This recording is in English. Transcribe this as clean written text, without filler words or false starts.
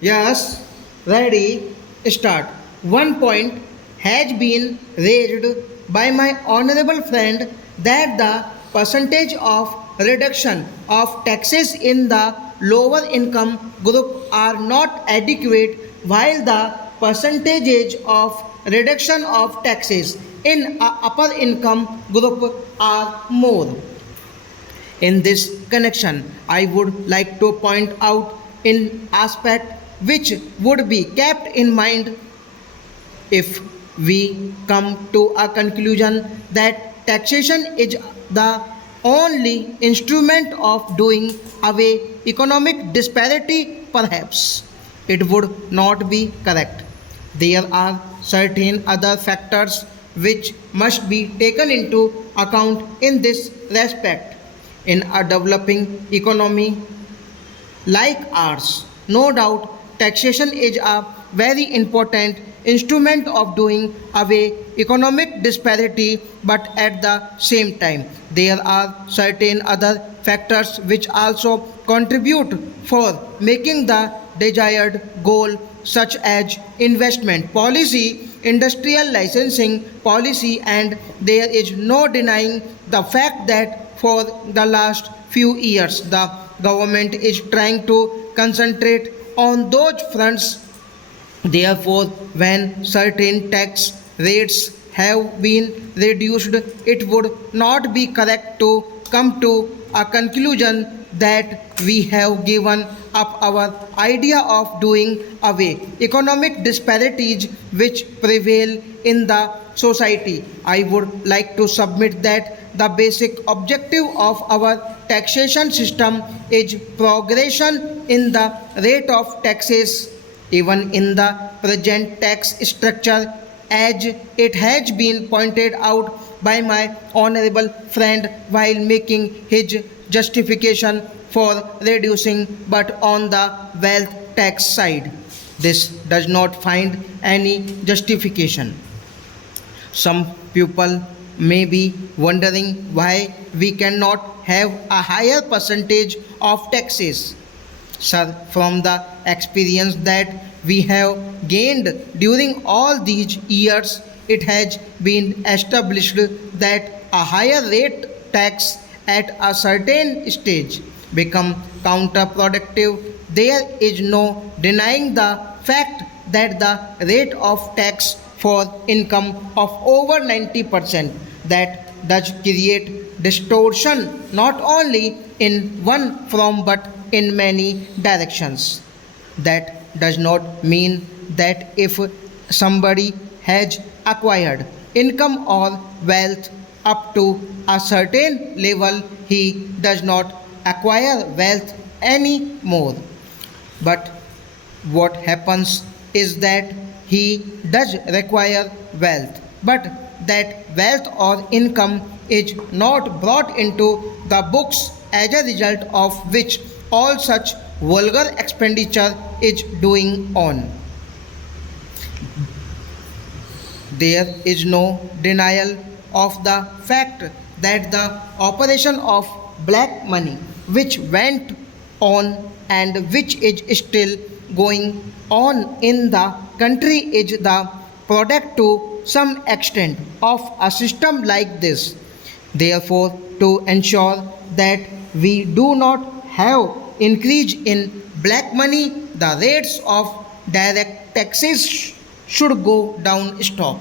Yes, ready, start. One point has been raised by my honorable friend that the percentage of reduction of taxes in the lower income group are not adequate while the percentages of reduction of taxes in upper income group are more. In this connection, I would like to point out an aspect which would be kept in mind if we come to a conclusion that taxation is the only instrument of doing away economic disparity, perhaps it would not be correct. There are certain other factors which must be taken into account in this respect. In a developing economy like ours, no doubt taxation is a very important instrument of doing away economic disparity, but at the same time, there are certain other factors which also contribute for making the desired goal, such as investment policy, industrial licensing policy, and there is no denying the fact that for the last few years the government is trying to concentrate on those fronts. Therefore, when certain tax rates have been reduced, it would not be correct to come to a conclusion that we have given up our idea of doing away economic disparities which prevail in the society. I would like to submit that the basic objective of our taxation system is progression in the rate of taxes. Even in the present tax structure, as it has been pointed out by my honorable friend while making his justification for reducing, but on the wealth tax side, this does not find any justification. Some people may be wondering why we cannot have a higher percentage of taxes. Sir, from the experience that we have gained during all these years, it has been established that a higher rate tax at a certain stage become counterproductive. There is no denying the fact that the rate of tax for income of over 90% that does create distortion not only in one form but in many directions. That does not mean that if somebody has acquired income or wealth up to a certain level, he does not acquire wealth anymore. But what happens is that he does require wealth, but that wealth or income is not brought into the books, as a result of which all such vulgar expenditure is doing on. There is no denial of the fact that the operation of black money, which went on and which is still going on in the country, is the product to some extent of a system like this. Therefore, to ensure that we do not have increase in black money, the rates of direct taxes should go down. Stop.